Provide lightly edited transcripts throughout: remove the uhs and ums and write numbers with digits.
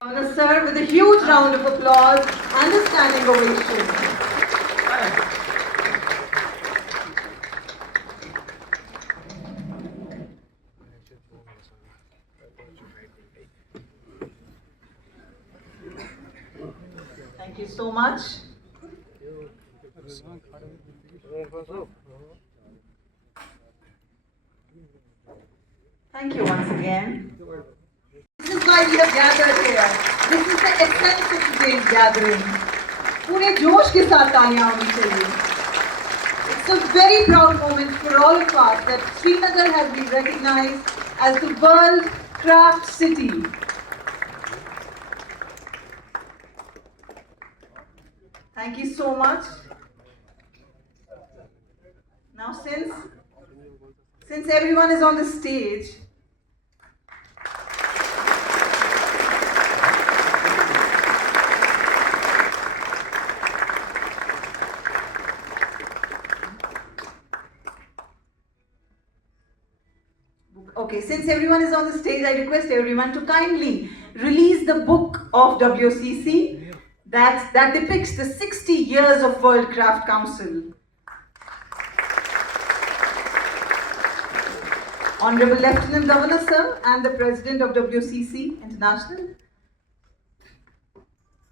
Honor, sir, with a huge round of applause and a standing ovation. Thank you so much. Thank you once again. This is why we have gathered here. This is the essence of today's gathering. पूरे जोश के साथ तालियां होनी चाहिए. It's a very proud moment for all of us that Srinagar has been recognized as the World Craft City. Thank you so much. Now since everyone is on the stage, I request everyone to kindly release the book of WCC that depicts the 60 years of World Craft Council. Honorable Lieutenant Governor, sir, and the President of WCC International,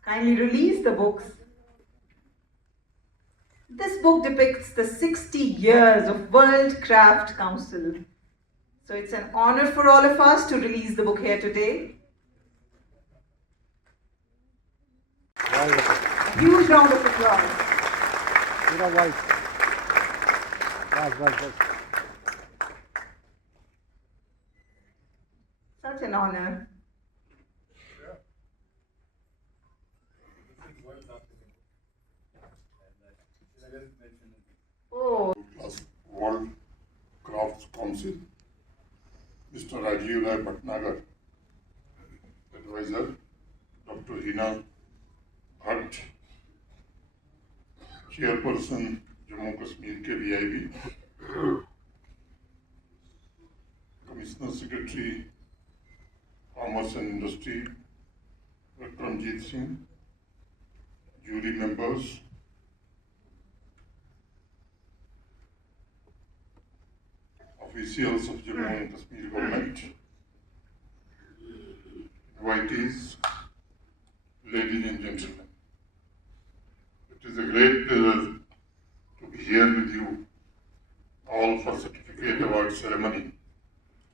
kindly release the books. This book depicts the 60 years of World Craft Council. So it's an honor for all of us to release the book here today. A huge round of applause. Such an honor. Oh. World Crafts Council, Mr. Rajiv Rai Bhatnagar, Advisor, Dr. Hina Bhatt, Chairperson Jammu Kashmir ke VIB, Commissioner Secretary Commerce and Industry, Vikramjit Singh, jury members, officials of Jammu and Kashmir government, invitees, ladies and gentlemen. It is a great pleasure to be here with you all for certificate award ceremony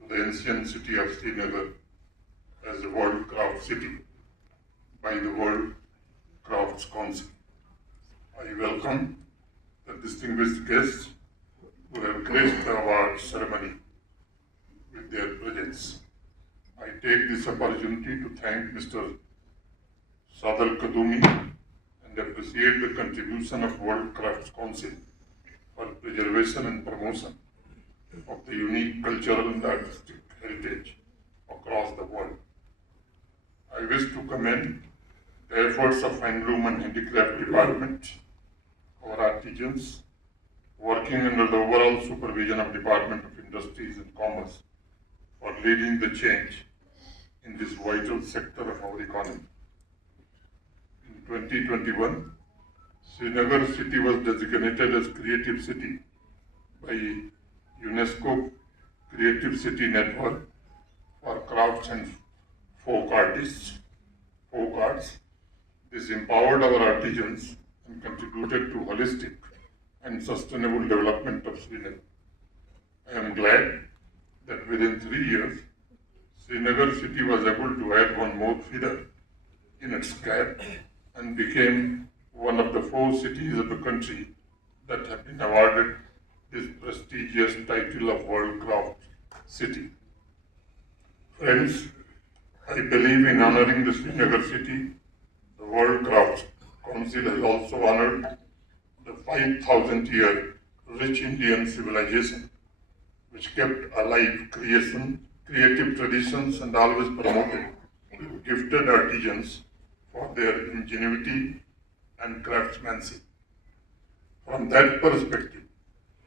to the ancient city of Srinagar as a World Craft City by the World Crafts Council. I welcome the distinguished guests who have graced the award ceremony with their presence. I take this opportunity to thank Mr. Sadal Kadumi and appreciate the contribution of World Crafts Council for preservation and promotion of the unique cultural and artistic heritage across the world. I wish to commend the efforts of Handloom and Handicraft Department, our artisans, working under the overall supervision of Department of Industries and Commerce for leading the change in this vital sector of our economy. In 2021, Srinagar city was designated as Creative City by UNESCO Creative City Network for crafts and folk arts. This empowered our artisans and contributed to holistic and sustainable development of Srinagar. I am glad that within 3 years, Srinagar city was able to add one more feather in its cap and became one of the 4 cities of the country that have been awarded this prestigious title of World Craft City. Friends, I believe in honoring the Srinagar city. The World Craft Council has also honored the 5,000-year rich Indian civilization, which kept alive creative traditions and always promoted gifted artisans for their ingenuity and craftsmanship. From that perspective,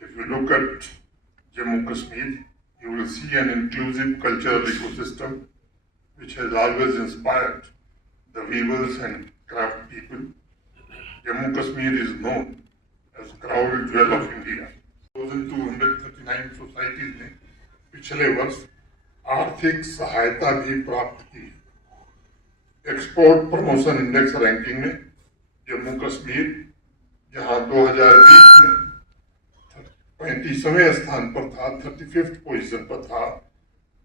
if you look at Jammu Kashmir, you will see an inclusive cultural ecosystem which has always inspired the weavers and craft people. Jammu Kashmir is known as crowded jewel of India. 239 societies ने पिछले वर्ष आर्थिक सहायता भी प्राप्त की। Export promotion index ranking में जम्मू कश्मीर जहां 2020 में 35वें स्थान पर था, 35th पोजीशन पर था,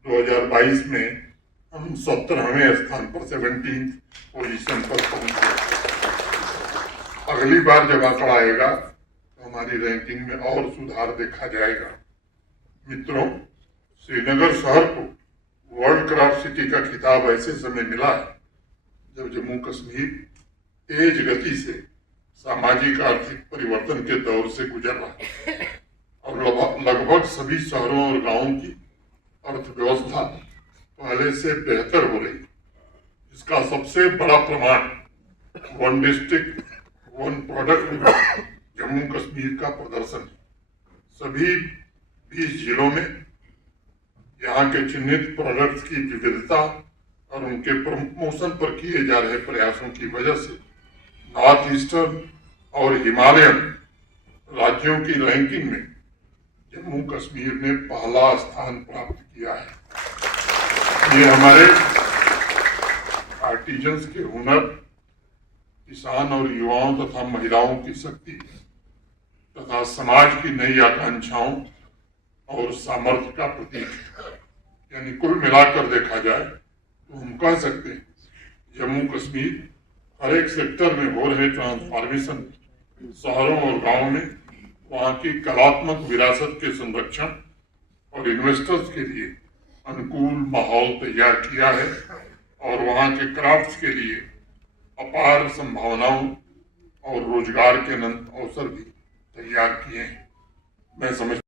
2022 में हम 17वें स्थान पर 17th पोजीशन पर पहुंचे। अगली बार जब आंकड़ा आएगा तो हमारी रैंकिंग में और सुधार देखा जाएगा। मित्रों, श्रीनगर शहर को वर्ल्ड क्राफ्ट सिटी का खिताब ऐसे समय मिला है जब जम्मू कश्मीर तेज गति से सामाजिक आर्थिक परिवर्तन के दौर से गुजर रहा है और लगभग सभी शहरों और गांवों की अर्थव्यवस्था पहले से बेहतर हो रही है। इसका सबसे बड़ा प्रमाण one district one product Jammu Kashmir का प्रदर्शन है। सभी 20 जिलों में यहाँ के चिन्हित प्रोडक्ट्स की विविधता और उनके प्रमोशन पर किए जा रहे प्रयासों की वजह से नॉर्थ ईस्टर्न और हिमालयन राज्यों की रैंकिंग में जम्मू कश्मीर ने पहला स्थान प्राप्त किया है। ये हमारे आर्टिजन्स के हुनर, किसान और युवाओं तथा महिलाओं की शक्ति तथा समाज की नई आकांक्षाओं और सामर्थ्य का प्रतीक है। यानी कुल मिलाकर देखा जाए तो हम कह सकते हैं जम्मू कश्मीर हर एक सेक्टर में हो रहे ट्रांसफॉर्मेशन, शहरों और गांवों में वहाँ की कलात्मक विरासत के संरक्षण और इन्वेस्टर्स के लिए अनुकूल माहौल तैयार किया है और वहाँ के क्राफ्ट्स के लिए अपार संभावनाओं और रोजगार के अनंत अवसर भी तैयार किए हैं। मैं समझ